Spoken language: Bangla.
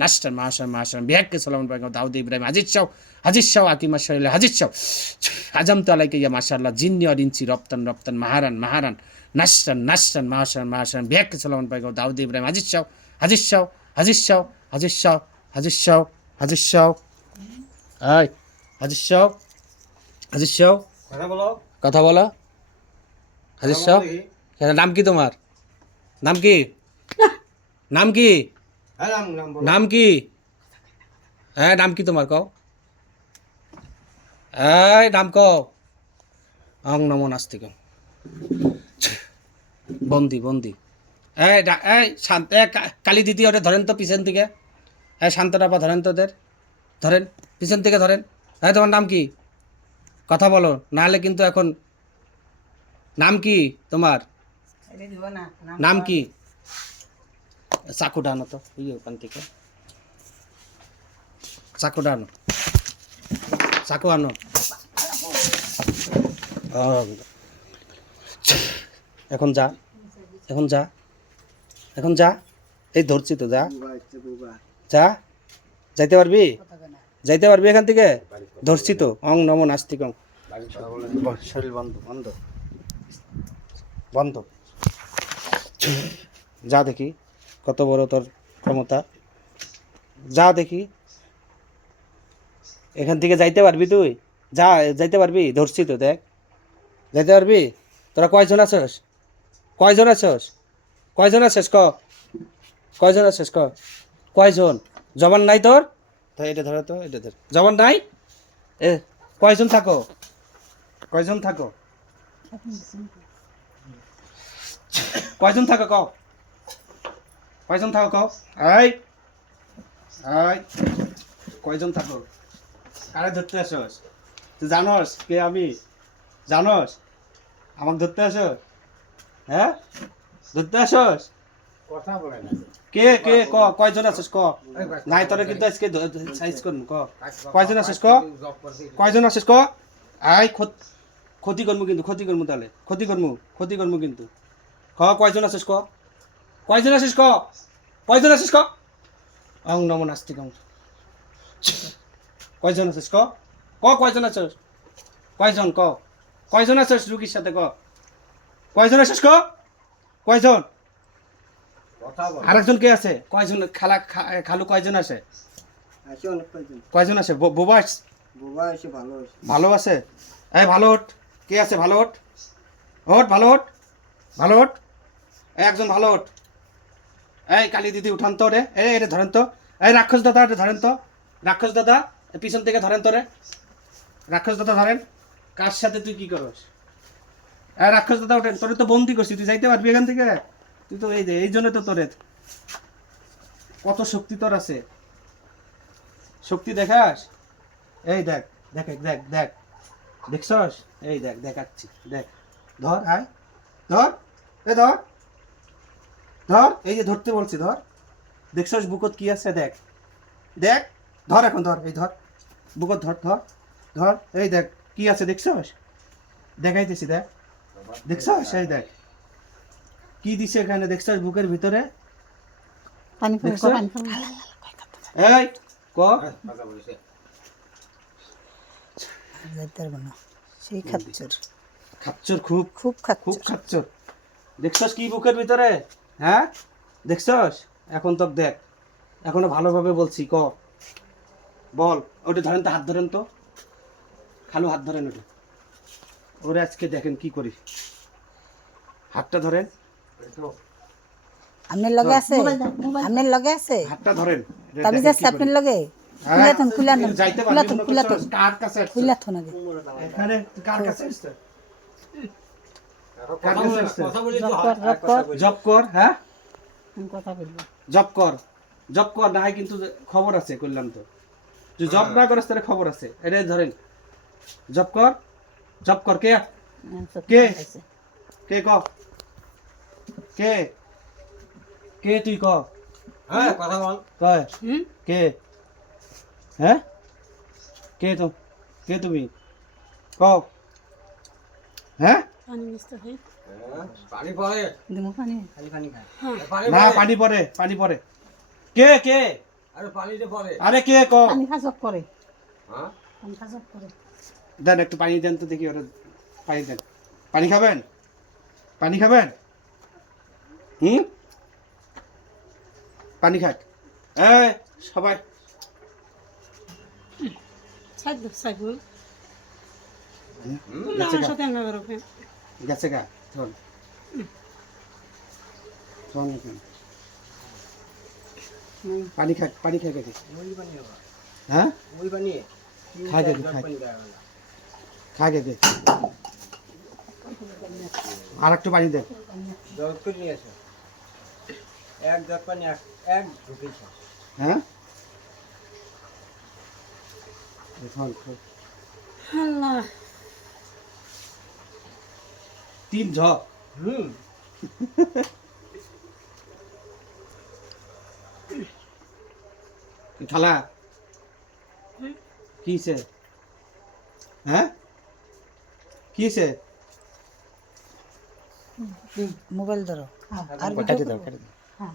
নাস্টান মাহাসান বিহাক্কে সালাম পাইকাম দাউদ ইব্রাহিম হাজির শাও আকিমা শরীলে হাজির শাও আজম তো আলাইকে ইয়া মাশাআল্লাহ জিন্নি আর ইনসি রপ্তান মাহারান নাস্টান মাহাসান বিহাক্কে সালাম পাইকাম দাউদ ইব্রাহিম হাজির শাও আই হাজির শাও কথা বলো হাজির শাও নাম কি তোমার নাম কি নাম কি নাম কি হ্যাঁ নাম কি তোমার কও এই নাম কও অং নমো নাস্তিকম বন্দি এই শান্ত কালী দিদি ওটা ধরেন তো পিছন থেকে শান্তটাপা ধরেন তো ওদের ধরেন পিছন থেকে ধরেন তোমার নাম কি কথা বলো নাহলে কিন্তু এখন নাম কি তোমার নাম কি চাকুটা আনো তো ওখান থেকে চাকুটা আনো চাকু আনো এখন যা এই ধরছি তো যা যাইতে পারবি এখান থেকে ধরছি তো অং নমো নাস্তিকং শরীর বন্ধ যা দেখি কত বড় তোর ক্ষমতা যা দেখি এখান থেকে যাইতে পারবি তুই যাইতে পারবি ধরছি তো দেখ যাইতে পারবি তোরা কয়জন আছিস কয়জন জবান নাই তোর এটা ধরো তো এটা ধর জবান নাই কয়জন থাকো কয়জন থাকো এই কয়জন থাকো কারে ধরতে আসস তুই জানস কে আমি জানস আমাকে ধরতে আসস হ্যাঁ ধরতে আসস কথা বলে না কে কয়জন আছিস নাই তোরে কিন্তু আজকে সাইজ করুন কয়জন আছিস কয়জন আছিস ক্ষতি করবো কিন্তু তাহলে ক্ষতি করবো কিন্তু কয়জন আছিস কয়জন আছিস অং নমো নাস্তিকং কয়জন আছিস কয়জন আছিস কয়জন আছিস রুগীর সাথে কয়জন আছিস কয়জন আরেকজন কে আছে কয়জন খালু কয়জন আছে কয়জন আছে বোবা ভালো আছে এই ভালো ওঠ কে আছে ভালো ওঠ একজন ভালো ওঠ এই কালী দিদি উঠান তো রে এটা ধরেন তো এই রাক্ষস দাদা এটা ধরেন তো রাক্ষস দাদা পিছন থেকে ধরেন তো রে রাক্ষস দাদা ধরেন কার সাথে তুই কি করস রাক্ষস দাদা ওঠেন তোরে তো বন্দি করছি তুই যাইতে পারবি এখান থেকে তুই তো এই জন্য তো তোরে কত শক্তি তোর আছে শক্তি দেখাস এই দেখ দেখছস এই দেখাচ্ছি দেখ ধর ধর এই যে ধরতে বলছি ধর দেখছস বুকত কি আছে দেখ ধর এখন ধর এই ধর বুকত ধর এই দেখ কি আছে দেখছস দেখাইতেছি দেখছস এই দেখ কি দিছে এখানে দেখছস বুকের ভিতরে এই খাচ্চর খুব খাচ্চর দেখছস কি বুকের ভিতরে হ্যাঁ দেখছস এখন তো দেখ এখনো ভালোভাবে বলছি বল ওটা ধরেন তো হাত ধরেন তো খালু হাত ধরেন ওরে আজকে দেখেন কি করি হাতটা ধরেন আপনার লগে আছে হাতটা ধরেন তবে যাচ্ছে আপনার লগে এখানে কার কাছে আসছে জব কর না হয় কিন্তু খবর আছে করলাম তো তুই জব না করিস তাহলে খবর আছে এটাই ধরেন জব কর কে তুই কথা বল কে তুমি হ্যাঁ পানি পড়ে না পানি পড়ে কে আরে পানিতে পড়ে আরে কে ক পানি খাজক করে হ্যাঁ পানি খাজক করে দেন একটু পানি দেন তো দেখি ওরা পানি দেন পানি খাবেন পানি খাবেন হুম পানি খাক এই সবাই সাইড সাইড গেছে আমার গা সাথে আঙ্গা করো কেন গেছে গা চল চল পানি খাক পানি খাই দেখি মুড়ি বানিয়ে বা হ্যাঁ মুড়ি বানিয়ে খাই দেখি খাই খাই দেখি আর একটু পানি দেন জগ করে নিয়ে আসো এক জগ পানি এক ঢুকেছে হ্যাঁ চল চল আল্লাহ তিন ঝ হুম খালা কিছে হ্যাঁ কিছে মোবাইল ধরো আর কেটে দাও কেটে দাও হ্যাঁ